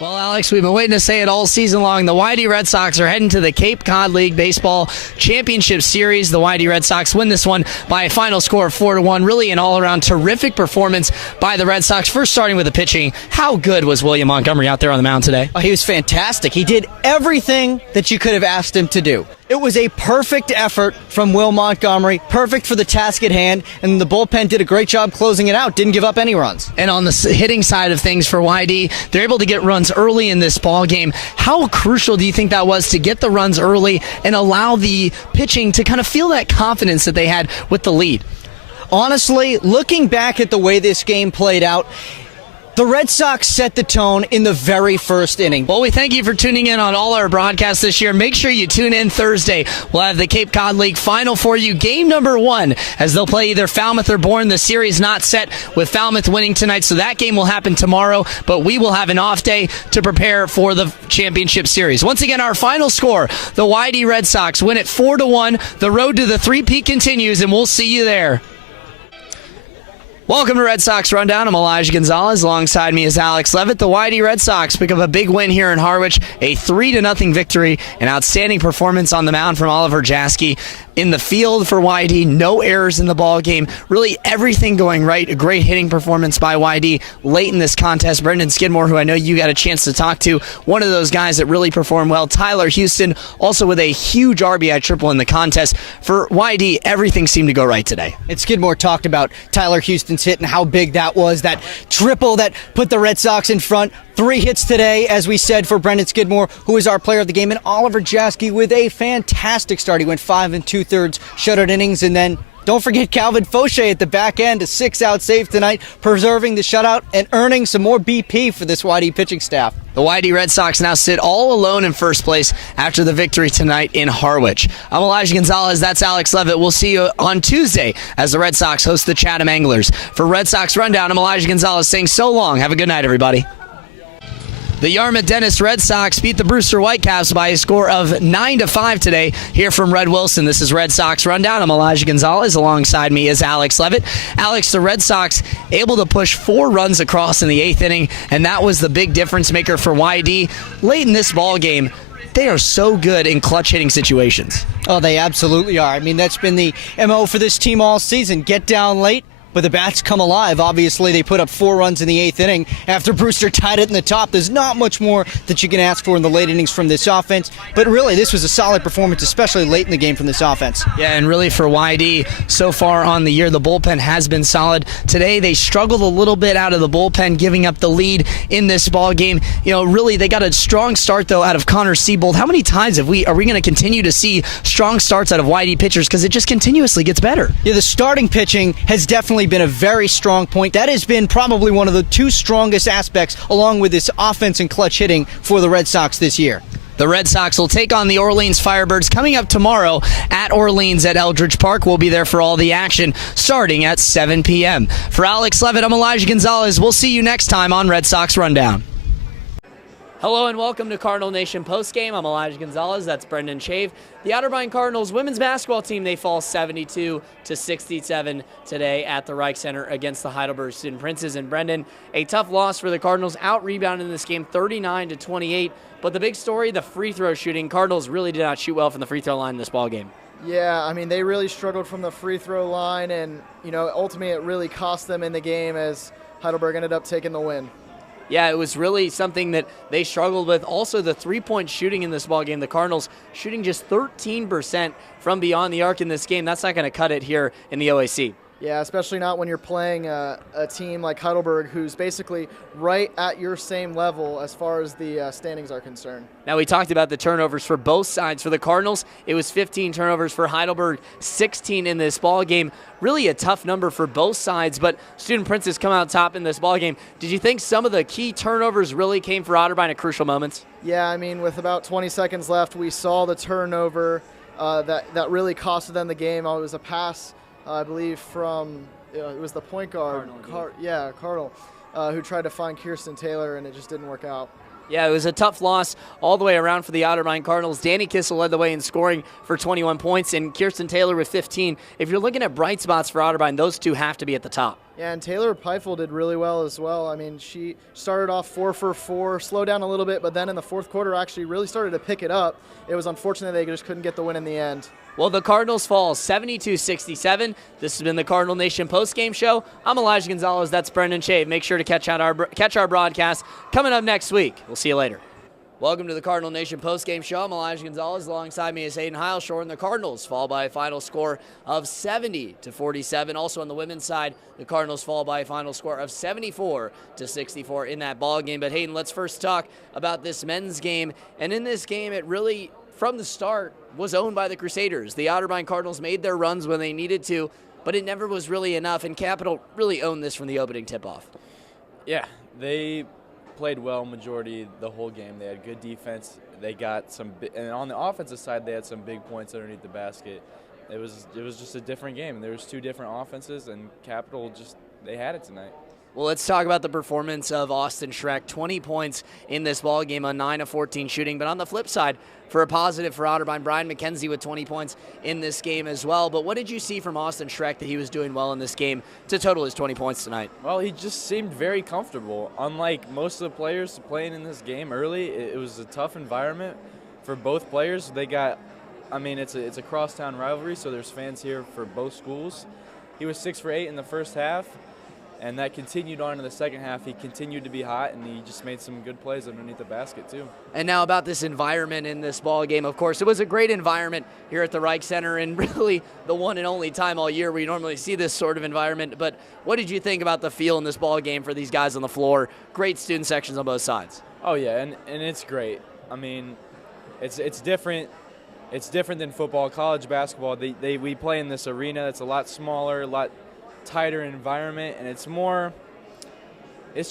Well, Alex, we've been waiting to say it all season long. The YD Red Sox are heading to the Cape Cod League Baseball Championship Series. The YD Red Sox win this one by a final score of 4-1. Really an all-around terrific performance by the Red Sox. First starting with the pitching, how good was William Montgomery out there on the mound today? Oh, he was fantastic. He did everything that you could have asked him to do. It was a perfect effort from Will Montgomery, perfect for the task at hand, and the bullpen did a great job closing it out, didn't give up any runs. And on the hitting side of things for YD, they're able to get runs early in this ball game. How crucial do you think that was to get the runs early and allow the pitching to kind of feel that confidence that they had with the lead? Honestly, looking back at the way this game played out, the Red Sox set the tone in the very first inning. Well, we thank you for tuning in on all our broadcasts this year. Make sure you tune in Thursday. We'll have the Cape Cod League Final for you, game number 1, as they'll play either Falmouth or Bourne. The series not set with Falmouth winning tonight, so that game will happen tomorrow, but we will have an off day to prepare for the championship series. Once again, our final score, the YD Red Sox win it 4-1. The road to the three-peat continues, and we'll see you there. Welcome to Red Sox Rundown. I'm Elijah Gonzalez. Alongside me is Alex Levitt. The YD Red Sox pick up a big win here in Harwich, a 3-0 victory, an outstanding performance on the mound from Oliver Jaski. In the field for YD, no errors in the ball game. Really everything going right. A great hitting performance by YD late in this contest. Brendan Skidmore, who I know you got a chance to talk to, one of those guys that really performed well. Tyler Houston, also with a huge RBI triple in the contest. For YD, everything seemed to go right today. And Skidmore talked about Tyler Houston's hit and how big that was. That triple that put the Red Sox in front. 3 hits today, as we said, for Brendan Skidmore, who is our player of the game, and Oliver Jaski with a fantastic start. He went 5 2/3 shutout innings, and then don't forget Calvin Fauché at the back end, a 6-out save tonight, preserving the shutout and earning some more BP for this YD pitching staff. The YD Red Sox now sit all alone in first place after the victory tonight in Harwich. I'm Elijah Gonzalez. That's Alex Levitt. We'll see you on Tuesday as the Red Sox host the Chatham Anglers. For Red Sox Rundown, I'm Elijah Gonzalez saying so long. Have a good night, everybody. The Yarmouth Dennis Red Sox beat the Brewster Whitecaps by a score of 9-5 today. Here from Red Wilson, this is Red Sox Rundown. I'm Elijah Gonzalez. Alongside me is Alex Levitt. Alex, the Red Sox able to push 4 runs across in the 8th inning, and that was the big difference maker for YD. Late in this ball game, they are so good in clutch hitting situations. Oh, they absolutely are. I mean, that's been the MO for this team all season. Get down late, but the bats come alive. Obviously, they put up 4 runs in the 8th inning after Brewster tied it in the top. There's not much more that you can ask for in the late innings from this offense, but really, this was a solid performance, especially late in the game from this offense. Yeah, and really for YD, so far on the year, the bullpen has been solid. Today, they struggled a little bit out of the bullpen, giving up the lead in this ball game. You know, really, they got a strong start, though, out of Connor Siebold. How many times are we going to continue to see strong starts out of YD pitchers? Because it just continuously gets better. Yeah, the starting pitching has definitely been a very strong point. That has been probably one of the 2 strongest aspects, along with this offense and clutch hitting for the Red Sox this year. The Red Sox will take on the Orleans Firebirds coming up tomorrow at Orleans at Eldridge Park. We'll be there for all the action starting at 7 p.m. For Alex Levitt, I'm Elijah Gonzalez. We'll see you next time on Red Sox Rundown. Hello and welcome to Cardinal Nation Postgame. I'm Elijah Gonzalez. That's Brendan Shave. The Otterbein Cardinals women's basketball team, they fall 72-67 today at the Reich Center against the Heidelberg Student Princes. And Brendan, a tough loss for the Cardinals, out-rebounded in this game 39-28. But the big story, the free throw shooting. Cardinals really did not shoot well from the free throw line in this ball game. Yeah, I mean, they really struggled from the free throw line, and, you know, ultimately it really cost them in the game as Heidelberg ended up taking the win. Yeah, it was really something that they struggled with. Also, the three-point shooting in this ballgame, the Cardinals shooting just 13% from beyond the arc in this game. That's not going to cut it here in the OAC. Yeah, especially not when you're playing a team like Heidelberg, who's basically right at your same level as far as the standings are concerned. Now, we talked about the turnovers for both sides. For the Cardinals, it was 15 turnovers. For Heidelberg, 16 in this ball game. Really a tough number for both sides, but Student Princes come out top in this ball game. Did you think some of the key turnovers really came for Otterbein at crucial moments? Yeah, I mean, with about 20 seconds left, we saw the turnover that really costed them the game. It was a pass, I believe, from it was the point guard, Cardinal, who tried to find Kirsten Taylor, and it just didn't work out. Yeah, it was a tough loss all the way around for the Otterbein Cardinals. Danny Kissel led the way in scoring for 21 points, and Kirsten Taylor with 15. If you're looking at bright spots for Otterbein, those two have to be at the top. Yeah, and Taylor Peifel did really well as well. I mean, she started off 4 for 4, slowed down a little bit, but then in the fourth quarter actually really started to pick it up. It was unfortunate they just couldn't get the win in the end. Well, the Cardinals fall 72-67. This has been the Cardinal Nation postgame show. I'm Elijah Gonzalez. That's Brendan Shave. Make sure to catch our broadcast coming up next week. We'll see you later. Welcome to the Cardinal Nation postgame show. I'm Elijah Gonzalez. Alongside me is Hayden Heilshore, and the Cardinals fall by a final score of 70-47. Also on the women's side, the Cardinals fall by a final score of 74-64 in that ball game. But Hayden, let's first talk about this men's game. And in this game, it really, from the start, was owned by the Crusaders. The Otterbein Cardinals made their runs when they needed to, but it never was really enough, and Capital really owned this from the opening tip-off. Yeah, they played well majority the whole game. They had good defense. They got some, and on the offensive side, they had some big points underneath the basket. It was just a different game. There was two different offenses, and Capital they had it tonight. Well, let's talk about the performance of Austin Schreck. 20 points in this ball game on 9 of 14 shooting. But on the flip side, for a positive for Otterbein, Brian McKenzie with 20 points in this game as well. But what did you see from Austin Schreck that he was doing well in this game to total his 20 points tonight? Well, he just seemed very comfortable. Unlike most of the players playing in this game early, it was a tough environment for both players. It's a crosstown rivalry, so there's fans here for both schools. He was 6 for 8 in the first half. And that continued on in the second half. He continued to be hot, and he just made some good plays underneath the basket, too. And now about this environment in this ball game. Of course, it was a great environment here at the Reich Center, and really the one and only time all year we normally see this sort of environment. But what did you think about the feel in this ball game for these guys on the floor? Great student sections on both sides. Oh, yeah, and it's great. I mean, it's different. It's different than football. College basketball, we play in this arena that's a lot smaller, a lot tighter environment, and it's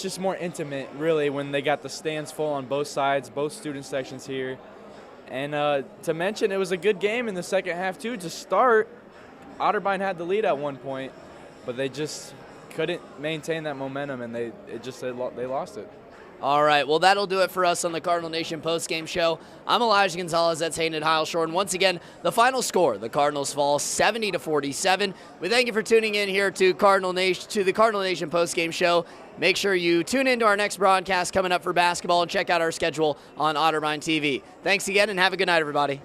just more intimate really when they got the stands full on both sides, both student sections here. And to mention, it was a good game in the second half too. To start, Otterbein had the lead at one point, but they just couldn't maintain that momentum, and they lost it. All right, well, that'll do it for us on the Cardinal Nation postgame show. I'm Elijah Gonzalez. That's Hayden Heilshore. And once again, the final score, the Cardinals fall 70-47. We thank you for tuning in here to the Cardinal Nation postgame show. Make sure you tune in to our next broadcast coming up for basketball and check out our schedule on Otterbein TV. Thanks again, and have a good night, everybody.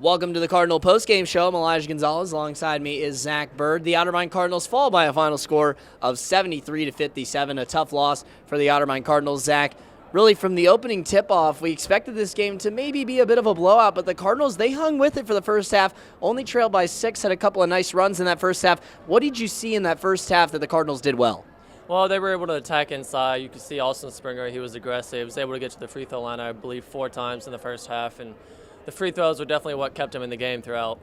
Welcome to the Cardinal postgame show. I'm Elijah Gonzalez. Alongside me is Zach Bird. The Otterbein Cardinals fall by a final score of 73-57. A tough loss for the Otterbein Cardinals. Zach, really from the opening tip-off, we expected this game to maybe be a bit of a blowout, but the Cardinals, they hung with it for the first half, only trailed by 6, had a couple of nice runs in that first half. What did you see in that first half that the Cardinals did well? Well, they were able to attack inside. You could see Austin Springer, he was aggressive. He was able to get to the free throw line, I believe, 4 times in the first half, and the free throws were definitely what kept him in the game throughout.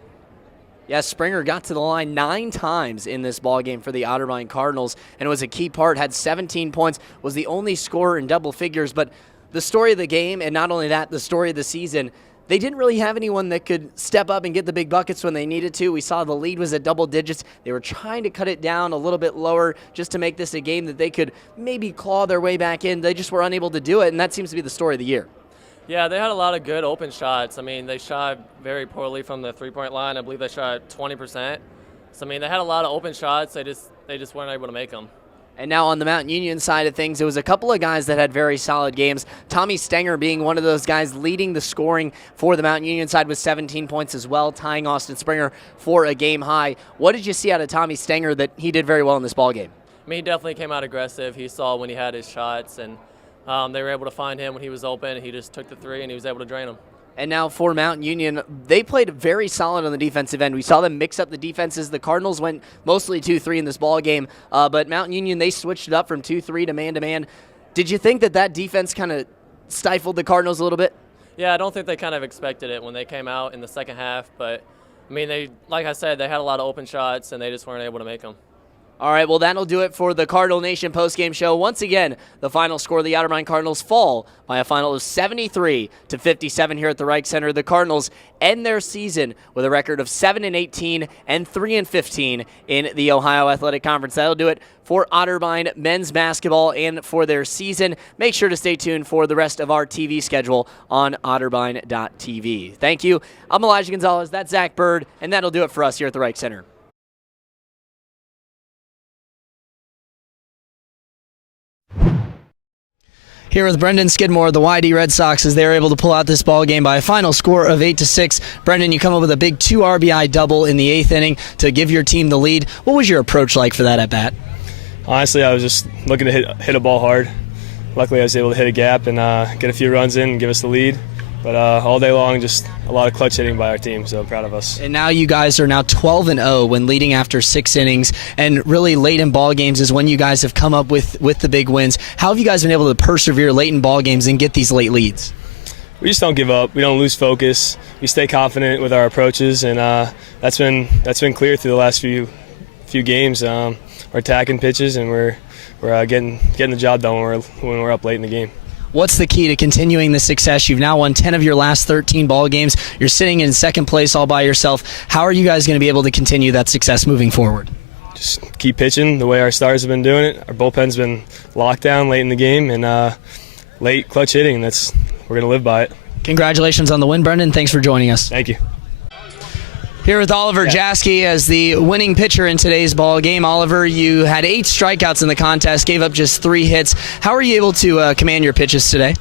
Yes, Springer got to the line 9 times in this ball game for the Otterbein Cardinals, and it was a key part, had 17 points, was the only scorer in double figures. But the story of the game, and not only that, the story of the season, they didn't really have anyone that could step up and get the big buckets when they needed to. We saw the lead was at double digits. They were trying to cut it down a little bit lower just to make this a game that they could maybe claw their way back in. They just were unable to do it, and that seems to be the story of the year. Yeah, they had a lot of good open shots. I mean, they shot very poorly from the three-point line. I believe they shot 20%. So, I mean, they had a lot of open shots. They just weren't able to make them. And now on the Mount Union side of things, it was a couple of guys that had very solid games. Tommy Stenger being one of those guys leading the scoring for the Mount Union side with 17 points as well, tying Austin Springer for a game high. What did you see out of Tommy Stenger that he did very well in this ball game? I mean, he definitely came out aggressive. He saw when he had his shots, and they were able to find him when he was open. He just took the three, and he was able to drain them. And now for Mount Union, they played very solid on the defensive end. We saw them mix up the defenses. The Cardinals went mostly 2-3 in this ball game, but Mount Union, they switched it up from 2-3 to man-to-man. Did you think that defense kind of stifled the Cardinals a little bit? Yeah, I don't think they kind of expected it when they came out in the second half, but, I mean, like I said, they had a lot of open shots, and they just weren't able to make them. All right, well, that'll do it for the Cardinal Nation postgame show. Once again, the final score, the Otterbein Cardinals fall by a final of 73-57 here at the Reich Center. The Cardinals end their season with a record of 7-18 and 3-15 in the Ohio Athletic Conference. That'll do it for Otterbein men's basketball and for their season. Make sure to stay tuned for the rest of our TV schedule on Otterbein.tv. Thank you. I'm Elijah Gonzalez. That's Zach Bird, and that'll do it for us here at the Reich Center. Here with Brendan Skidmore, the YD Red Sox, as they were able to pull out this ball game by a final score of 8-6. Brendan, you come up with a big 2 RBI double in the 8th inning to give your team the lead. What was your approach like for that at bat? Honestly, I was just looking to hit a ball hard. Luckily, I was able to hit a gap and get a few runs in and give us the lead. But all day long, just a lot of clutch hitting by our team, so I'm proud of us. And now you guys are now 12-0 when leading after 6 innings, and really late in ball games is when you guys have come up with the big wins. How have you guys been able to persevere late in ball games and get these late leads? We just don't give up. We don't lose focus. We stay confident with our approaches, and that's been clear through the last few games. We're attacking pitches, and we're getting the job done when we're up late in the game. What's the key to continuing the success? You've now won 10 of your last 13 ball games. You're sitting in second place all by yourself. How are you guys going to be able to continue that success moving forward? Just keep pitching the way our stars have been doing it. Our bullpen's been locked down late in the game, and late clutch hitting. We're going to live by it. Congratulations on the win, Brendan. Thanks for joining us. Thank you. Here with Oliver Jaske as the winning pitcher in today's ball game. Oliver, you had 8 strikeouts in the contest, gave up just 3 hits. How are you able to command your pitches today?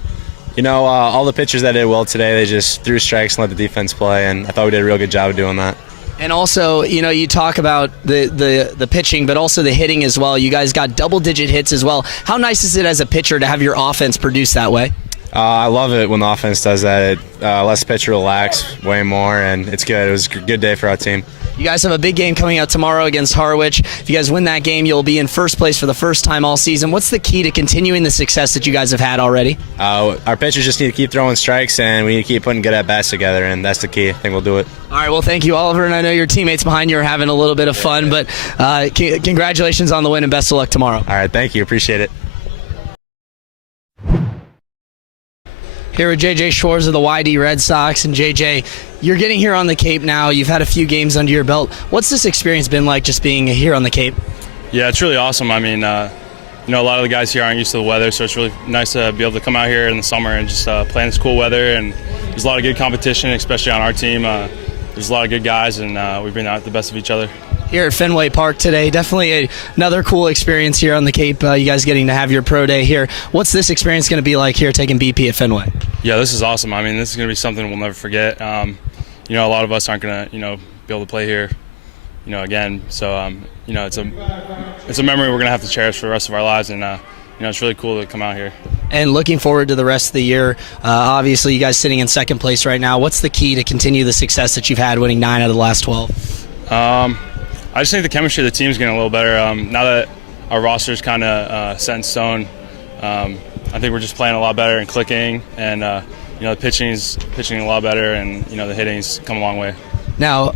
You know, all the pitchers that did well today, they just threw strikes and let the defense play, and I thought we did a real good job of doing that. And also, you talk about the pitching, but also the hitting as well. You guys got double-digit hits as well. How nice is it as a pitcher to have your offense produce that way? I love it when the offense does that. It lets the pitcher relax way more, and it's good. It was a good day for our team. You guys have a big game coming out tomorrow against Harwich. If you guys win that game, you'll be in first place for the first time all season. What's the key to continuing the success that you guys have had already? Our pitchers just need to keep throwing strikes, and we need to keep putting good at-bats together, and that's the key. I think we'll do it. All right, well, thank you, Oliver, and I know your teammates behind you are having a little bit of fun, but congratulations on the win and best of luck tomorrow. All right, thank you. Appreciate it. Here with JJ Schwartz of the YD Red Sox. And JJ, you're getting here on the Cape now. You've had a few games under your belt. What's this experience been like just being here on the Cape? Yeah, it's really awesome. I mean, a lot of the guys here aren't used to the weather, so it's really nice to be able to come out here in the summer and just play in this cool weather. And there's a lot of good competition, especially on our team. There's a lot of good guys, and we bring out the best of each other. Here at Fenway Park today, definitely another cool experience here on the Cape. You guys getting to have your pro day here. What's this experience going to be like here taking BP at Fenway? Yeah, this is awesome. I mean, this is going to be something we'll never forget. A lot of us aren't going to, be able to play here, again. So, it's a memory we're going to have to cherish for the rest of our lives, and it's really cool to come out here. And looking forward to the rest of the year. Obviously, you guys sitting in second place right now. What's the key to continue the success that you've had, winning 9 out of the last 12? I just think the chemistry of the team is getting a little better. Now that our roster is kind of set in stone, I think we're just playing a lot better and clicking, and the pitching's pitching a lot better, and the hitting's come a long way. Now,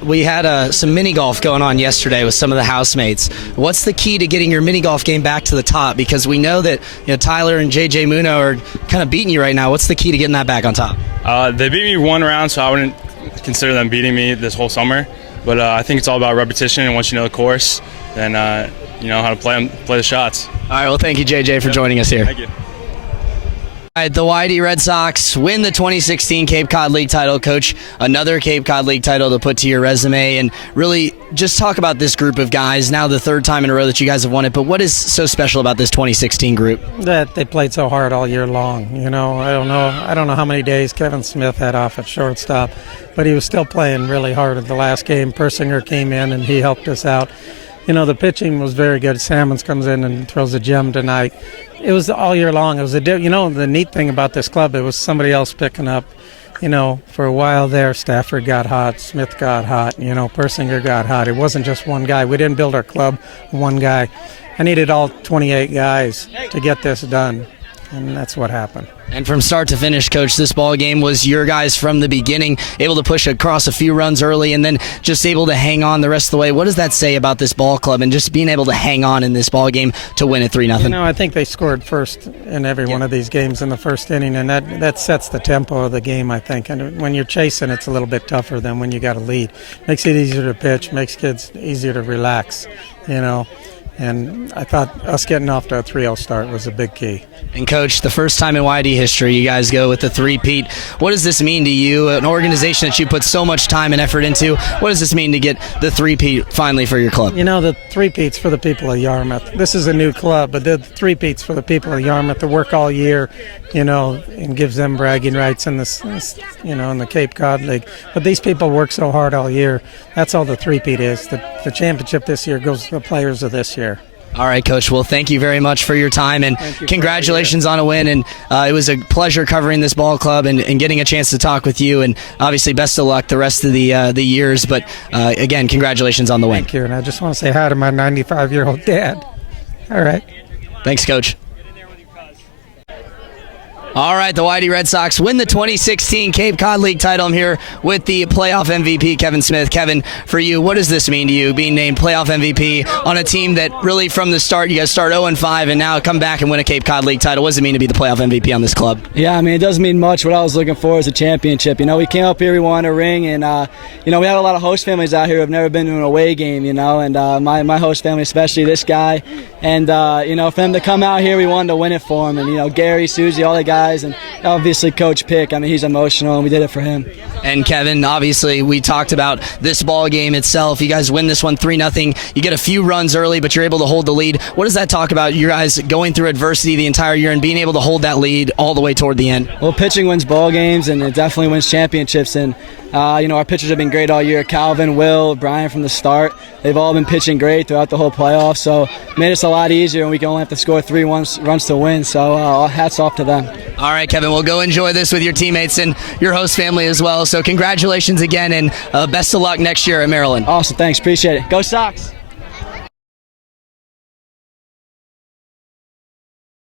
we had some mini golf going on yesterday with some of the housemates. What's the key to getting your mini golf game back to the top? Because we know that Tyler and JJ Muno are kind of beating you right now. What's the key to getting that back on top? They beat me 1 round, so I wouldn't consider them beating me this whole summer. But I think it's all about repetition, and once you know the course, then you know how to play the shots. All right, well, thank you, JJ, for joining us here. Thank you. All right, the YD Red Sox win the 2016 Cape Cod League title. Coach, another Cape Cod League title to put to your resume, and really just talk about this group of guys. Now the 3rd time in a row that you guys have won it, but what is so special about this 2016 group? That they played so hard all year long. I don't know how many days Kevin Smith had off at shortstop, but he was still playing really hard at the last game. Persinger came in and he helped us out. The pitching was very good. Salmons comes in and throws a gem tonight. It was all year long. It was the neat thing about this club, it was somebody else picking up. For a while there, Stafford got hot, Smith got hot, Persinger got hot. It wasn't just one guy. We didn't build our club one guy. I needed all 28 guys to get this done, and that's what happened. And from start to finish, Coach, this ball game was your guys from the beginning, able to push across a few runs early and then just able to hang on the rest of the way. What does that say about this ball club and just being able to hang on in this ball game to win it 3-0? I think they scored first in every one of these games in the first inning, and that sets the tempo of the game, I think. And when you're chasing, it's a little bit tougher than when you got a lead. Makes it easier to pitch, makes kids easier to relax, And I thought us getting off to a 3-0 start was a big key. And Coach, the first time in YD history you guys go with the three-peat. What does this mean to you, an organization that you put so much time and effort into? What does this mean to get the three-peat finally for your club? You know, the three-peat's for the people of Yarmouth. This is a new club, but the three-peat's for the people of Yarmouth to work all year, you know, and gives them bragging rights in this, you know, in the Cape Cod League. But these people work so hard all year. That's all the three-peat is. The championship this year goes to the players of this year. All right, Coach. Well, thank you very much for your time, and congratulations on a win. And it was a pleasure covering this ball club and getting a chance to talk with you. And obviously, best of luck the rest of the years. But again, congratulations on the win. Thank you, and I just want to say hi to my 95-year-old dad. All right. Thanks, Coach. All right, the YD Red Sox win the 2016 Cape Cod League title. I'm here with the playoff MVP, Kevin Smith. Kevin, for you, what does this mean to you, being named playoff MVP on a team that really from the start, you guys start 0-5 and now come back and win a Cape Cod League title? What does it mean to be the playoff MVP on this club? Yeah, I mean, it doesn't mean much. What I was looking for is a championship. You know, we came up here, we wanted a ring, and, you know, we have a lot of host families out here who have never been to an away game, you know, and my host family, especially this guy. And, you know, for them to come out here, we wanted to win it for him. And, you know, Gary, Susie, all the guys, and obviously Coach Pick. I mean, he's emotional, and we did it for him. And Kevin, obviously, we talked about this ball game itself. You guys win this one 3-0. You get a few runs early, but you're able to hold the lead. What does that talk about you guys going through adversity the entire year and being able to hold that lead all the way toward the end? Well, pitching wins ball games, and it definitely wins championships. And you know, our pitchers have been great all year. Calvin, Will, Brian from the start. They've all been pitching great throughout the whole playoffs. So it made us a lot easier, and we can only have to score 3 runs to win. So hats off to them. All right, Kevin, we'll go enjoy this with your teammates and your host family as well. So congratulations again, and best of luck next year at Maryland. Awesome, thanks, appreciate it. Go Sox!